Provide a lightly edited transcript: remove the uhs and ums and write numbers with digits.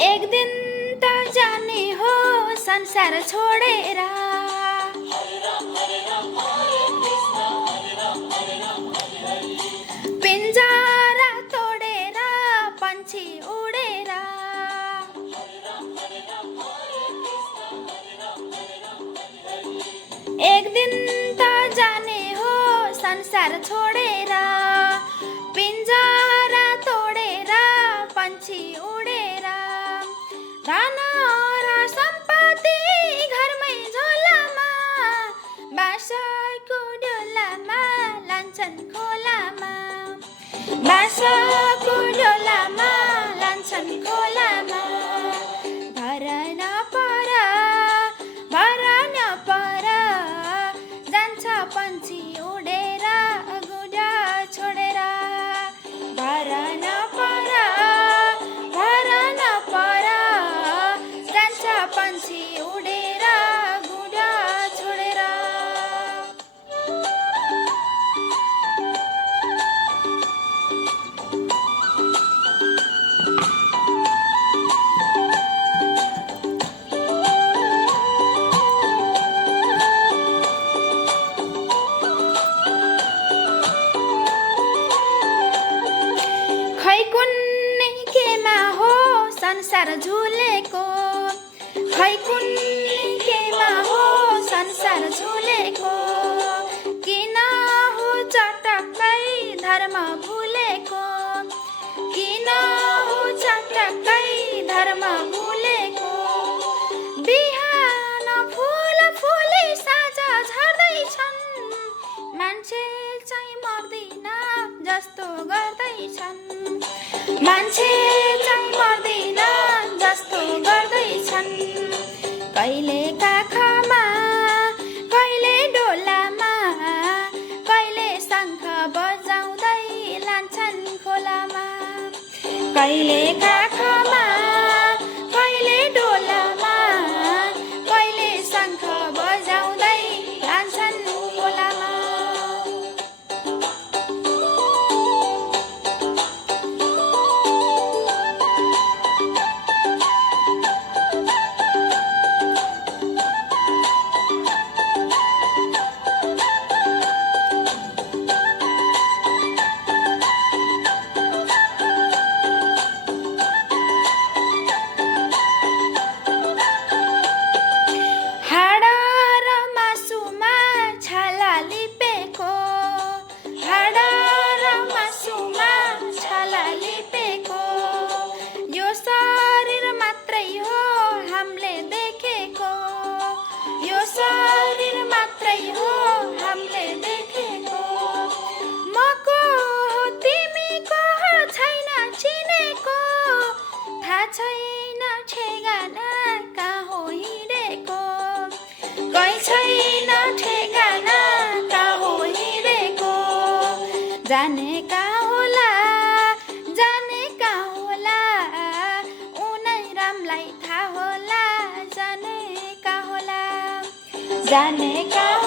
एक दिन त जाने हो संसार छोडेर, पिंजरा तोडेर पंछी उडेर। एक दिन त जाने हो संसार छोडेर, पिंजरा तोडेर पंछी उडेर। धन र सम्पत्ति घरमै झोलामा, बाँसको डोलामा लान्छन् खोलामा, बाँसको डोलामा लान्छन् खोलामा। भर नपर, भर नपर, जान्छ पंछी उडेर गुडा छोडेर। भर नपर, भर नपर, जान्छ पंछी उडेर गुडा छोडेर। खै कुन्नी केमा हो संसार झुलेको, खै कुन्नी केमा हो संसार झुलेको। किन हो चटक्कै धर्म भुलेको, किन हो चटक्कै धर्म भुलेको। बिहान फुल फुली साँझ झर्दैछन्, मान्छे चाहिँ मर्दिन जस्तो गर्दैछन्, मान्छे चाहिँ मर्दिन जस्तो गर्दैछन्। कहिले काखमा, कहिले डोलामा, कहिले शङ्ख बजाउँदै लान्छन् खोलामा। कहिले काखमा, कहिले डोलामा, कहिले शङ्ख बजाउँदै लान्छन् खोलामा। हाड र मासुमा छाला लिपेको, हाड र मासुमा छाला लिपेको। यो शरीर मात्रै हो हामीले देखेको, यो शरीर मात्रै हो हामीले देखेको। म को हो तिमी को हो छैन चिनेको, थाहा छैन ठेगाना कहाँ हो हिँडेको, कहीँ छैन ठेगाना कहाँ हो हिँडेको। जाने कहाँ होला, जाने कहाँ होला, उनै रामलाई थाहा होला, जाने कहाँ होला, जाने कहाँ